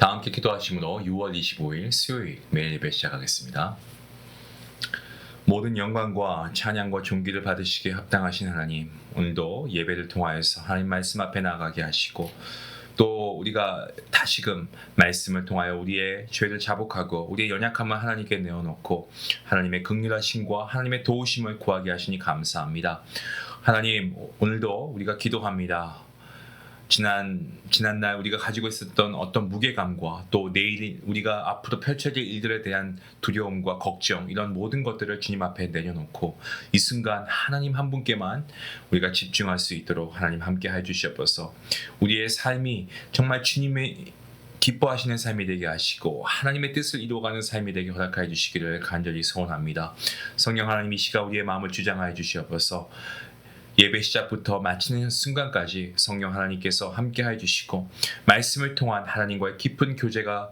다 함께 기도하심으로 6월 25일 수요일 매일 예배 시작하겠습니다. 모든 영광과 찬양과 존귀를 받으시기에 합당하신 하나님, 오늘도 예배를 통하여서 하나님 말씀 앞에 나가게 하시고 또 우리가 다시금 말씀을 통하여 우리의 죄를 자복하고 우리의 연약함을 하나님께 내어놓고 하나님의 긍휼하심과 하나님의 도우심을 구하게 하시니 감사합니다. 하나님, 오늘도 우리가 기도합니다. 지난날 우리가 가지고 있었던 어떤 무게감과 또 내일 우리가 앞으로 펼쳐질 일들에 대한 두려움과 걱정, 이런 모든 것들을 주님 앞에 내려놓고 이 순간 하나님 한 분께만 우리가 집중할 수 있도록 하나님 함께 해주시옵소서. 우리의 삶이 정말 주님의 기뻐하시는 삶이 되게 하시고 하나님의 뜻을 이루어가는 삶이 되게 허락하여 주시기를 간절히 소원합니다. 성령 하나님, 이 시간 우리의 마음을 주장하여 주시옵소서. 예배 시작부터 마치는 순간까지 성령 하나님께서 함께해 주시고 말씀을 통한 하나님과의 깊은 교제가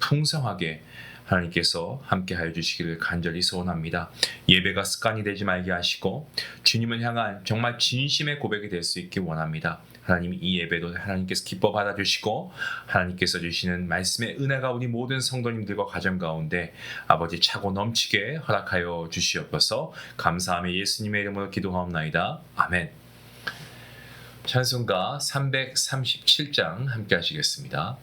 풍성하게 하나님께서 함께하여 주시기를 간절히 소원합니다. 예배가 습관이 되지 말게 하시고 주님을 향한 정말 진심의 고백이 될 수 있기 원합니다. 하나님, 이 예배도 하나님께서 기뻐 받아주시고 하나님께서 주시는 말씀의 은혜가 우리 모든 성도님들과 가정 가운데 아버지 차고 넘치게 허락하여 주시옵소서. 감사하며 예수님의 이름으로 기도하옵나이다. 아멘. 찬송가 337장 함께 하시겠습니다.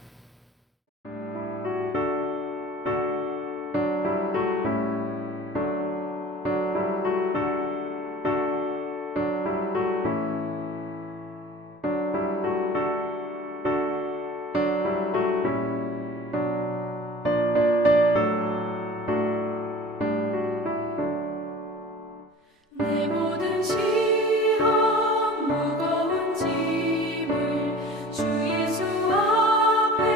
내 모든 시험 무거운 짐을 주 예수 앞에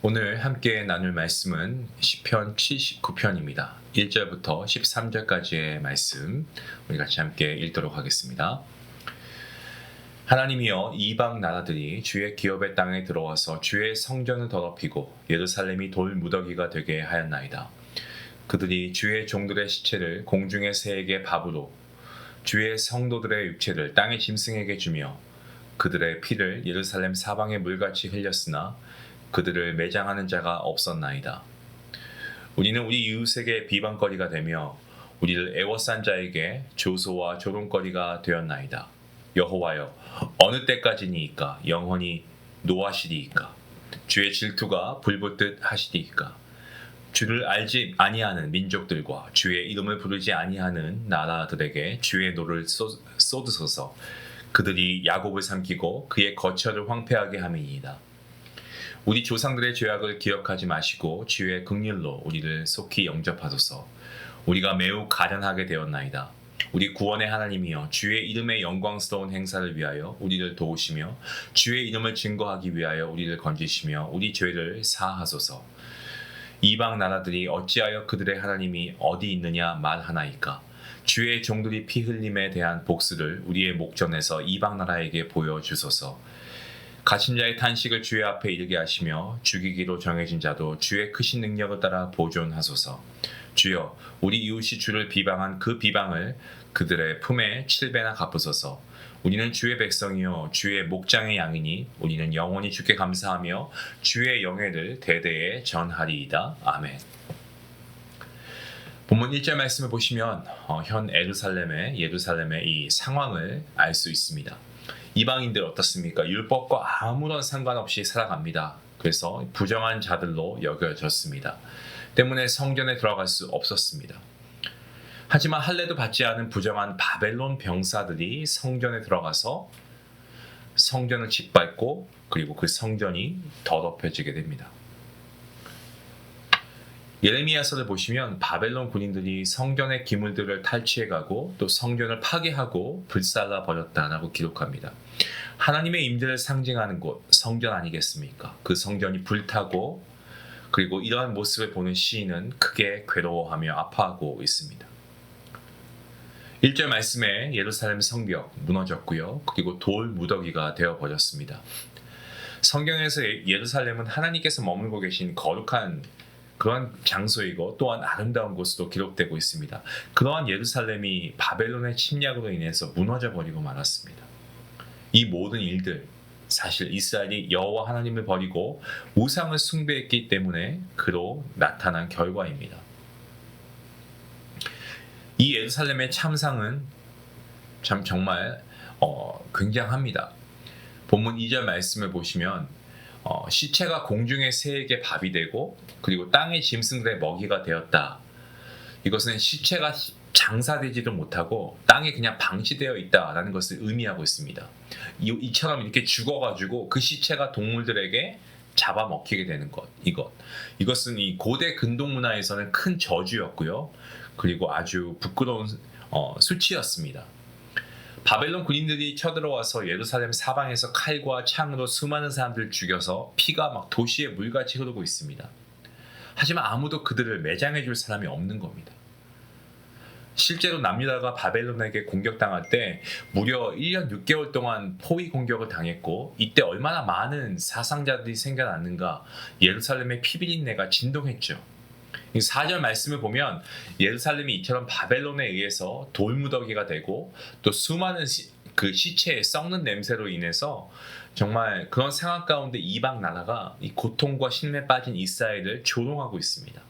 오늘 함께 나눌 말씀은 시편 79편입니다. 1절부터 13절까지의 말씀 우리 같이 함께 읽도록 하겠습니다. 하나님이여, 이방 나라들이 주의 기업의 땅에 들어와서 주의 성전을 더럽히고 예루살렘이 돌 무더기가 되게 하였나이다. 그들이 주의 종들의 시체를 공중의 새에게 밥으로, 주의 성도들의 육체를 땅의 짐승에게 주며 그들의 피를 예루살렘 사방에 물같이 흘렸으나 그들을 매장하는 자가 없었나이다. 우리는 우리 이웃에게 비방거리가 되며 우리를 애워싼 자에게 조소와 조롱거리가 되었나이다. 여호와여, 어느 때까지니이까 영원히 노하시리이까? 주의 질투가 불붙듯 하시리이까? 주를 알지 아니하는 민족들과 주의 이름을 부르지 아니하는 나라들에게 주의 노를 쏟으소서. 그들이 야곱을 삼키고 그의 거처를 황폐하게 함이니이다. 우리 조상들의 죄악을 기억하지 마시고 주의 긍휼로 우리를 속히 영접하소서. 우리가 매우 가련하게 되었나이다. 우리 구원의 하나님이여, 주의 이름의 영광스러운 행사를 위하여 우리를 도우시며 주의 이름을 증거하기 위하여 우리를 건지시며 우리 죄를 사하소서. 이방 나라들이 어찌하여 그들의 하나님이 어디 있느냐 말하나이까? 주의 종들이 피 흘림에 대한 복수를 우리의 목전에서 이방 나라에게 보여주소서. 갇힌 자의 탄식을 주의 앞에 이르게 하시며 죽이기로 정해진 자도 주의 크신 능력을 따라 보존하소서. 주여, 우리 이웃이 주를 비방한 그 비방을 그들의 품에 7배나 갚으소서. 우리는 주의 백성이요 주의 목장의 양이니 우리는 영원히 주께 감사하며 주의 영예를 대대에 전하리이다. 아멘. 본문 1절 말씀을 보시면 현 예루살렘의 이 상황을 알 수 있습니다. 이방인들 어떻습니까? 율법과 아무런 상관없이 살아갑니다. 그래서 부정한 자들로 여겨졌습니다. 때문에 성전에 들어갈 수 없었습니다. 하지만 할례도 받지 않은 부정한 바벨론 병사들이 성전에 들어가서 성전을 짓밟고 그리고 그 성전이 더럽혀지게 됩니다. 예레미야서를 보시면 바벨론 군인들이 성전의 기물들을 탈취해가고 또 성전을 파괴하고 불살라 버렸다라고 기록합니다. 하나님의 임재를 상징하는 곳 성전 아니겠습니까? 그 성전이 불타고 그리고 이러한 모습을 보는 시인은 크게 괴로워하며 아파하고 있습니다. 1절 말씀에 예루살렘 성벽 무너졌고요. 그리고 돌 무더기가 되어버렸습니다. 성경에서 예루살렘은 하나님께서 머물고 계신 거룩한 그러한 장소이고 또한 아름다운 곳으로 기록되고 있습니다. 그러한 예루살렘이 바벨론의 침략으로 인해서 무너져 버리고 말았습니다. 이 모든 일들 사실 이스라엘이 여호와 하나님을 버리고 우상을 숭배했기 때문에 그로 나타난 결과입니다. 이 예루살렘의 참상은 참 정말 굉장합니다. 본문 2절 말씀을 보시면 시체가 공중의 새에게 밥이 되고 그리고 땅의 짐승들의 먹이가 되었다. 이것은 시체가 장사되지도 못하고 땅에 그냥 방치되어 있다라는 것을 의미하고 있습니다. 이처럼 이렇게 죽어가지고 그 시체가 동물들에게 잡아먹히게 되는 것. 이것은 이 고대 근동 문화에서는 큰 저주였고요. 그리고 아주 부끄러운 수치였습니다. 바벨론 군인들이 쳐들어와서 예루살렘 사방에서 칼과 창으로 수많은 사람들을 죽여서 피가 막 도시에 물같이 흐르고 있습니다. 하지만 아무도 그들을 매장해 줄 사람이 없는 겁니다. 실제로 남유다가 바벨론에게 공격당할 때 무려 1년 6개월 동안 포위 공격을 당했고 이때 얼마나 많은 사상자들이 생겨났는가. 예루살렘의 피비린내가 진동했죠. 4절 말씀을 보면 예루살렘이 이처럼 바벨론에 의해서 돌무더기가 되고 또 수많은 그 시체의 썩는 냄새로 인해서 정말 그런 상황 가운데 이방 나라가 이 고통과 신음에 빠진 이스라엘을 조롱하고 있습니다.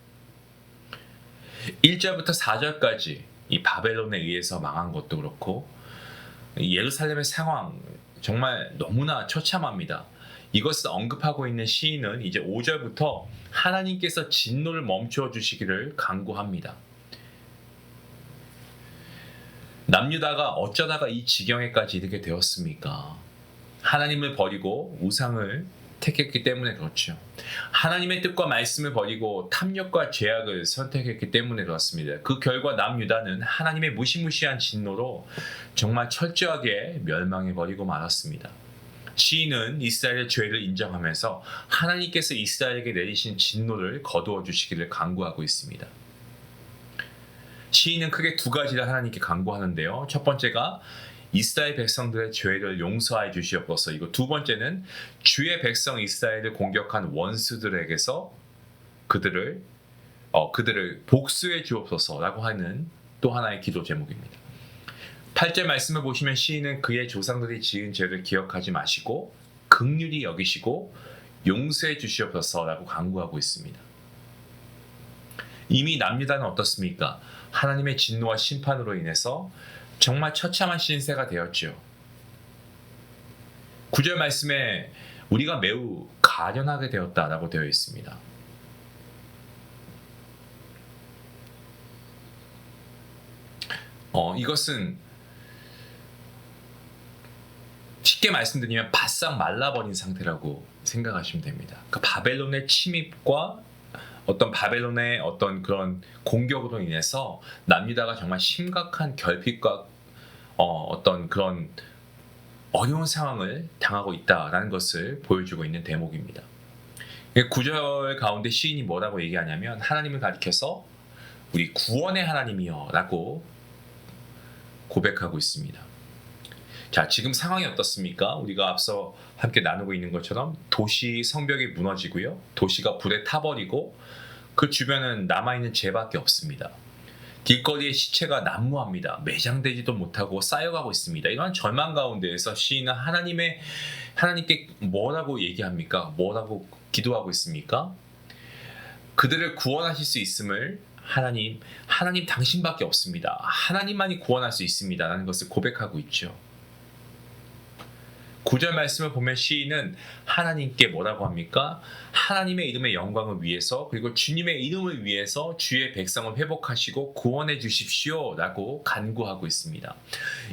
1절부터 4절까지 이 바벨론에 의해서 망한 것도 그렇고 예루살렘의 상황 정말 너무나 처참합니다. 이것을 언급하고 있는 시인은 이제 5절부터 하나님께서 진노를 멈춰 주시기를 간구합니다. 남유다가 어쩌다가 이 지경에까지 이르게 되었습니까? 하나님을 버리고 우상을 택했기 때문에 그렇죠. 하나님의 뜻과 말씀을 버리고 탐욕과 죄악을 선택했기 때문에 그렇습니다. 그 결과 남유다는 하나님의 무시무시한 진노로 정말 철저하게 멸망해버리고 말았습니다. 시인은 이스라엘의 죄를 인정하면서 하나님께서 이스라엘에게 내리신 진노를 거두어 주시기를 간구하고 있습니다. 시인은 크게 두 가지를 하나님께 간구하는데요. 첫 번째가 이스라엘 백성들의 죄를 용서하여 주시옵소서. 이거 두 번째는 주의 백성 이스라엘을 공격한 원수들에게서 그들을 복수해 주옵소서라고 하는 또 하나의 기도 제목입니다. 8절 말씀을 보시면 시인은 그의 조상들이 지은 죄를 기억하지 마시고 긍휼히 여기시고 용서해 주시옵소서라고 간구하고 있습니다. 이미 남유다는 어떻습니까? 하나님의 진노와 심판으로 인해서 정말 처참한 신세가 되었죠. 9절 말씀에 우리가 매우 가련하게 되었다라고 되어 있습니다. 이것은 쉽게 말씀드리면 바싹 말라버린 상태라고 생각하시면 됩니다. 그러니까 바벨론의 침입과 바벨론의 어떤 공격으로 인해서 남유다가 정말 심각한 결핍과 어떤 그런 어려운 상황을 당하고 있다라는 것을 보여주고 있는 대목입니다. 9절 가운데 시인이 뭐라고 얘기하냐면 하나님을 가리켜서 우리 구원의 하나님이여 라고 고백하고 있습니다. 자, 지금 상황이 어떻습니까? 우리가 앞서 함께 나누고 있는 것처럼 도시 성벽이 무너지고요. 도시가 불에 타버리고 그 주변은 남아있는 재밖에 없습니다. 길거리의 시체가 난무합니다. 매장되지도 못하고 쌓여가고 있습니다. 이러한 절망 가운데에서 시인은 하나님께 뭐라고 얘기합니까? 뭐라고 기도하고 있습니까? 그들을 구원하실 수 있음을 하나님 당신밖에 없습니다. 하나님만이 구원할 수 있습니다. 라는 것을 고백하고 있죠. 9절 말씀을 보면 시인은 하나님께 뭐라고 합니까? 하나님의 이름의 영광을 위해서 그리고 주님의 이름을 위해서 주의 백성을 회복하시고 구원해 주십시오 라고 간구하고 있습니다.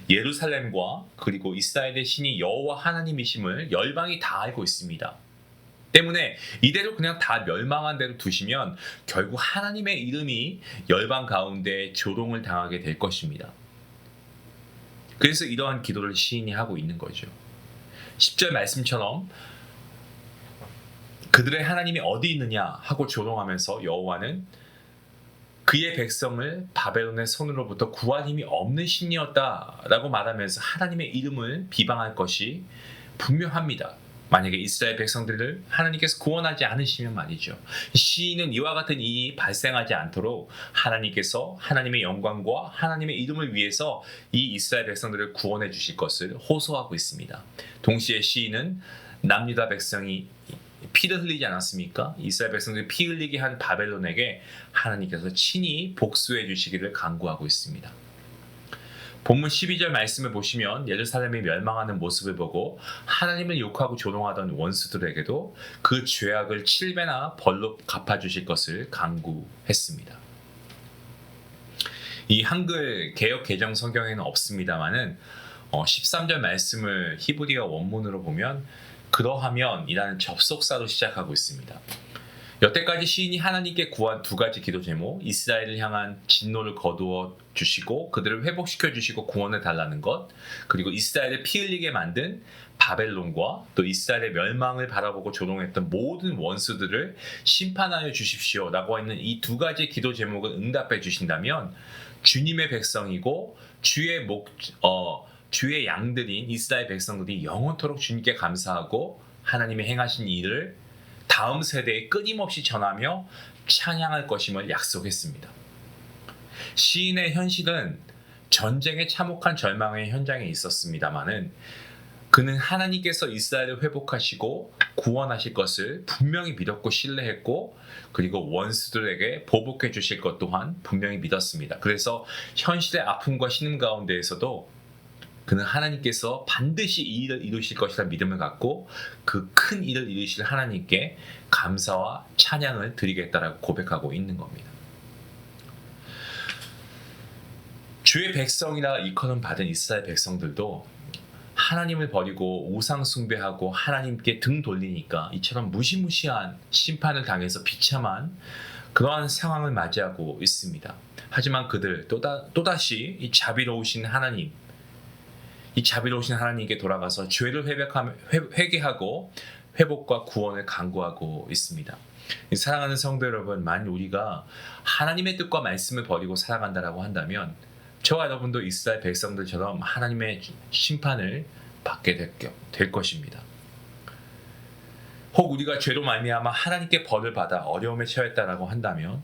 예루살렘과 그리고 이스라엘의 신이 여호와 하나님이심을 열방이 다 알고 있습니다. 때문에 이대로 그냥 다 멸망한 대로 두시면 결국 하나님의 이름이 열방 가운데 조롱을 당하게 될 것입니다. 그래서 이러한 기도를 시인이 하고 있는 거죠. 10절 말씀처럼 그들의 하나님이 어디 있느냐 하고 조롱하면서 여호와는 그의 백성을 바벨론의 손으로부터 구할 힘이 없는 신이었다라고 말하면서 하나님의 이름을 비방할 것이 분명합니다. 만약에 이스라엘 백성들을 하나님께서 구원하지 않으시면 말이죠. 시인은 이와 같은 일이 발생하지 않도록 하나님께서 하나님의 영광과 하나님의 이름을 위해서 이 이스라엘 백성들을 구원해 주실 것을 호소하고 있습니다. 동시에 시인은 남유다 백성이 피를 흘리지 않았습니까? 이스라엘 백성들이 피 흘리게 한 바벨론에게 하나님께서 친히 복수해 주시기를 간구하고 있습니다. 본문 12절 말씀을 보시면 예루살렘이 멸망하는 모습을 보고 하나님을 욕하고 조롱하던 원수들에게도 그 죄악을 7배나 벌로 갚아주실 것을 간구했습니다. 이 한글 개역 개정 성경에는 없습니다만은 13절 말씀을 히브리어 원문으로 보면 그러하면 이라는 접속사로 시작하고 있습니다. 여태까지 시인이 하나님께 구한 두 가지 기도 제목, 이스라엘을 향한 진노를 거두어 주시고 그들을 회복시켜 주시고 구원을 달라는 것, 그리고 이스라엘을 피 흘리게 만든 바벨론과 또 이스라엘의 멸망을 바라보고 조롱했던 모든 원수들을 심판하여 주십시오 라고 하는 이 두 가지 기도 제목을 응답해 주신다면 주님의 백성이고 주의 양들인 이스라엘 백성들이 영원토록 주님께 감사하고 하나님의 행하신 일을 다음 세대에 끊임없이 전하며 찬양할 것임을 약속했습니다. 시인의 현실은 전쟁의 참혹한 절망의 현장에 있었습니다마는 그는 하나님께서 이스라엘을 회복하시고 구원하실 것을 분명히 믿었고 신뢰했고 그리고 원수들에게 보복해 주실 것 또한 분명히 믿었습니다. 그래서 현실의 아픔과 신음 가운데에서도 그는 하나님께서 반드시 이 일을 이루실 것이라 믿음을 갖고 그 큰 일을 이루실 하나님께 감사와 찬양을 드리겠다라고 고백하고 있는 겁니다. 주의 백성이라 일컬음 받은 이스라엘 백성들도 하나님을 버리고 우상 숭배하고 하나님께 등 돌리니까 이처럼 무시무시한 심판을 당해서 비참한 그러한 상황을 맞이하고 있습니다. 하지만 그들 또다시 이 자비로우신 하나님 이 자비로우신 하나님께 돌아가서 죄를 회개하고 회복과 구원을 간구하고 있습니다. 사랑하는 성도 여러분, 만일 우리가 하나님의 뜻과 말씀을 버리고 살아간다라고 한다면 저와 여러분도 이스라엘 백성들처럼 하나님의 심판을 받게 될 것입니다. 혹 우리가 죄로 말미암아 하나님께 벌을 받아 어려움에 처했다라고 한다면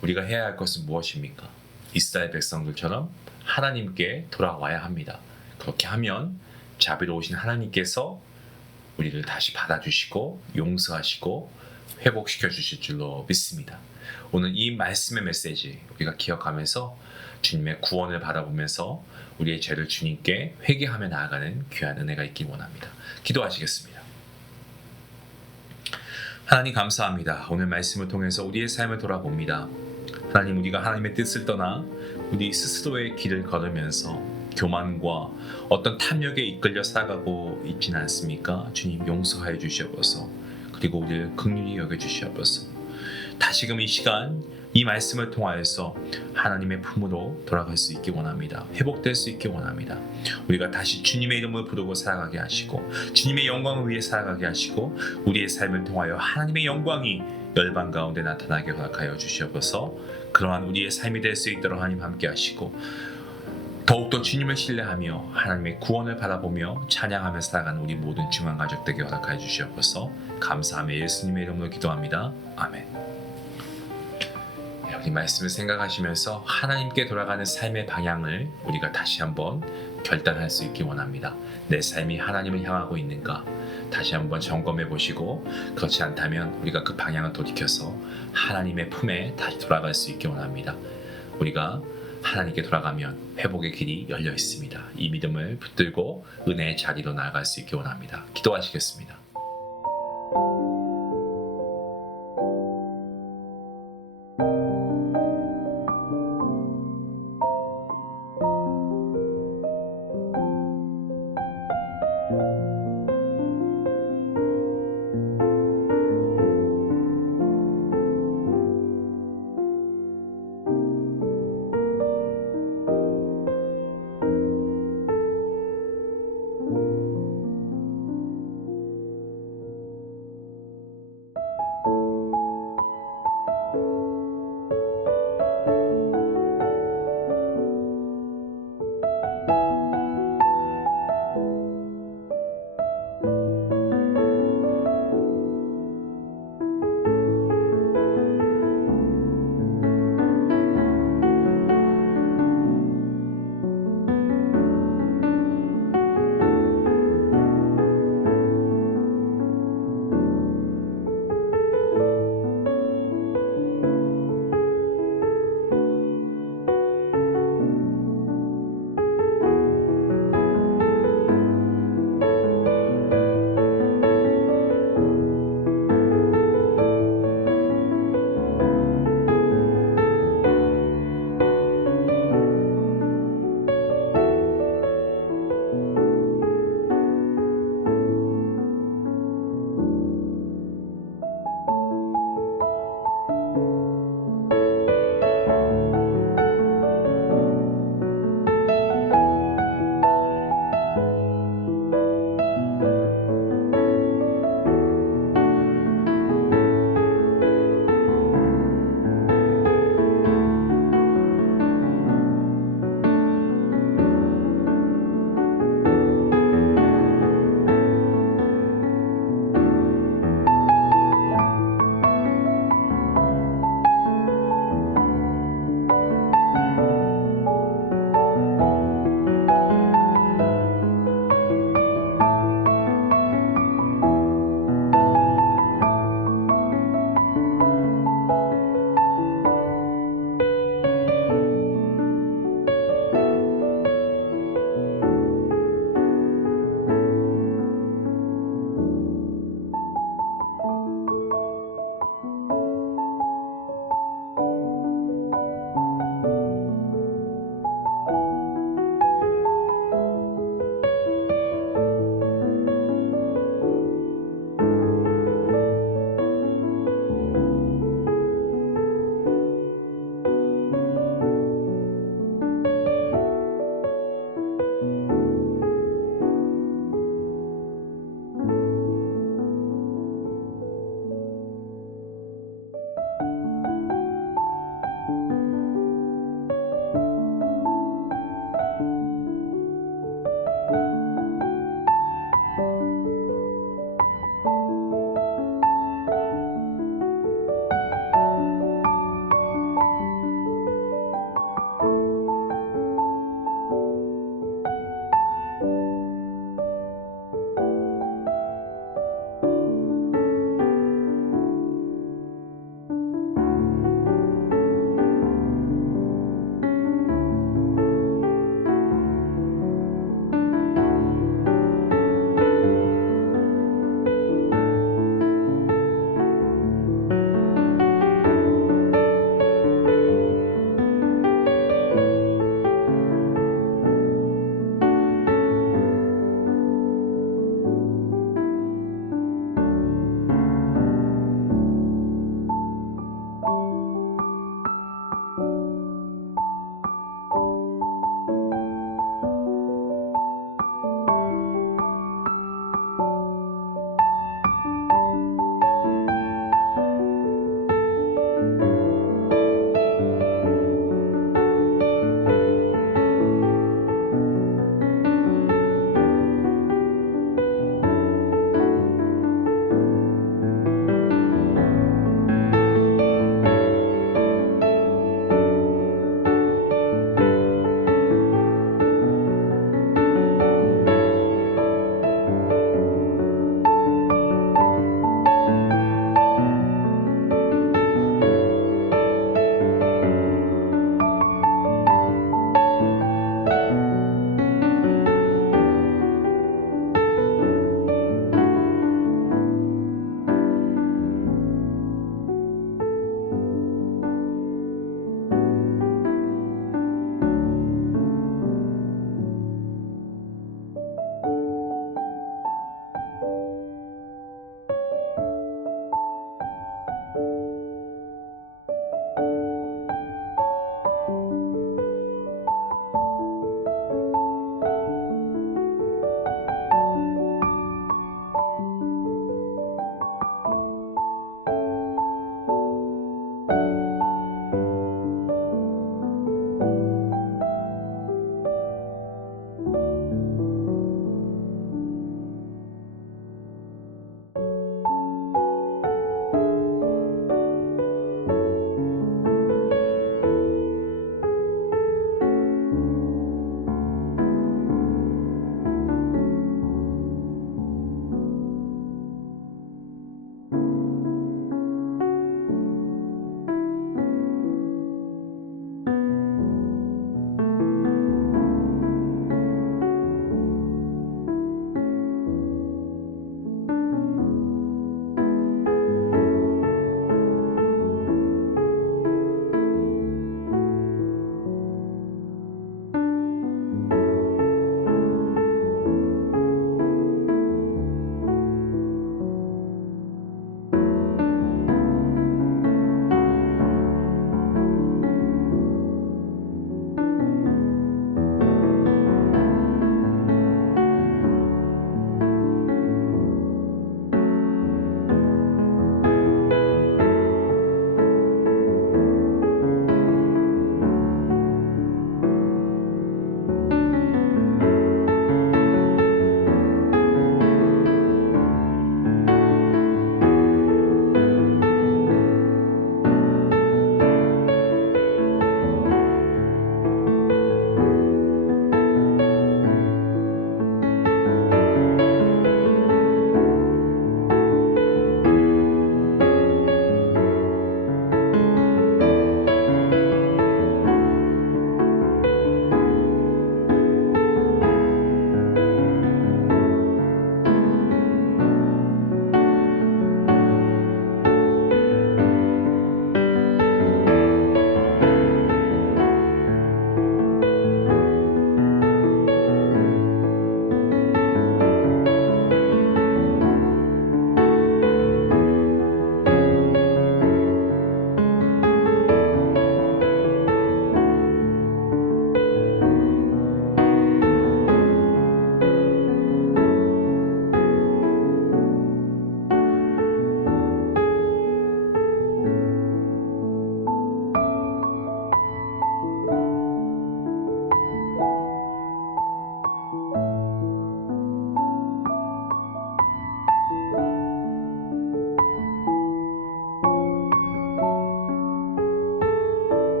우리가 해야 할 것은 무엇입니까? 이스라엘 백성들처럼 하나님께 돌아와야 합니다. 그렇게 하면 자비로우신 하나님께서 우리를 다시 받아주시고 용서하시고 회복시켜 주실 줄로 믿습니다. 오늘 이 말씀의 메시지 우리가 기억하면서 주님의 구원을 바라보면서 우리의 죄를 주님께 회개하며 나아가는 귀한 은혜가 있길 원합니다. 기도하시겠습니다. 하나님 감사합니다. 오늘 말씀을 통해서 우리의 삶을 돌아봅니다. 하나님, 우리가 하나님의 뜻을 떠나 우리 스스로의 길을 걸으면서 교만과 어떤 탐욕에 이끌려 살아가고 있지는 않습니까? 주님 용서하여 주시옵소서. 그리고 우리를 긍휼히 여겨주시옵소서. 다시금 이 시간 이 말씀을 통하여서 하나님의 품으로 돌아갈 수 있기 원합니다. 회복될 수 있기 원합니다. 우리가 다시 주님의 이름을 부르고 살아가게 하시고 주님의 영광을 위해 살아가게 하시고 우리의 삶을 통하여 하나님의 영광이 열방 가운데 나타나게 허락하여 주시옵소서. 그러한 우리의 삶이 될 수 있도록 하나님 함께 하시고 더욱더 주님을 신뢰하며 하나님의 구원을 바라보며 찬양하며 살아가는 우리 모든 중앙 가족들에게 허락하여 주시옵소서. 감사하며 예수님의 이름으로 기도합니다. 아멘. 우리 말씀을 생각하시면서 하나님께 돌아가는 삶의 방향을 우리가 다시 한번 결단할 수 있기 원합니다. 내 삶이 하나님을 향하고 있는가 다시 한번 점검해 보시고 그렇지 않다면 우리가 그 방향을 돌이켜서 하나님의 품에 다시 돌아갈 수 있기 원합니다. 우리가 하나님께 돌아가면 회복의 길이 열려 있습니다. 이 믿음을 붙들고 은혜의 자리로 나아갈 수 있기 원합니다. 기도하시겠습니다.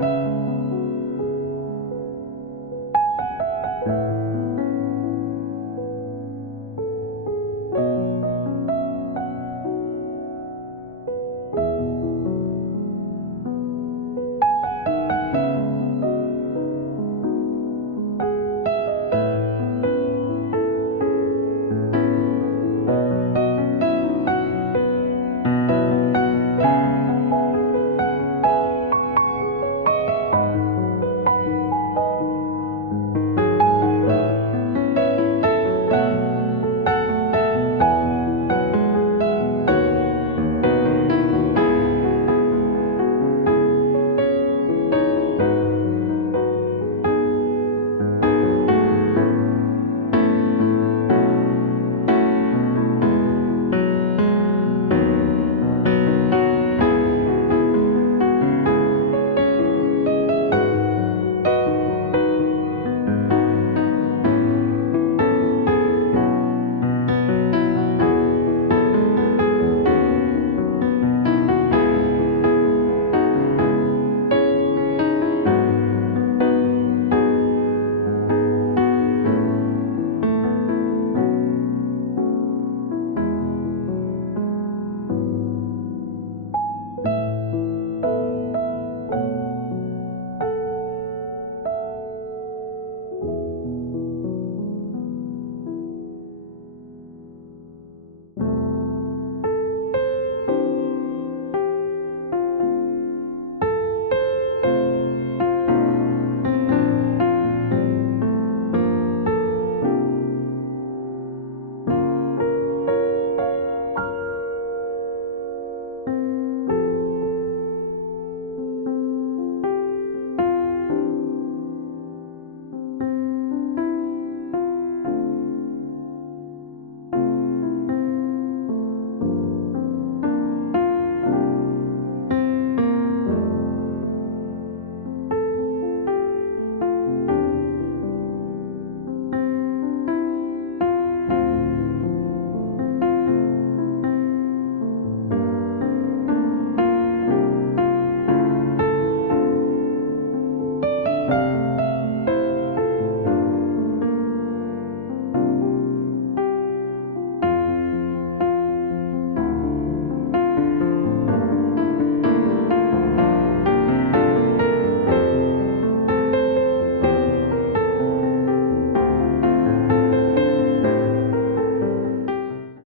것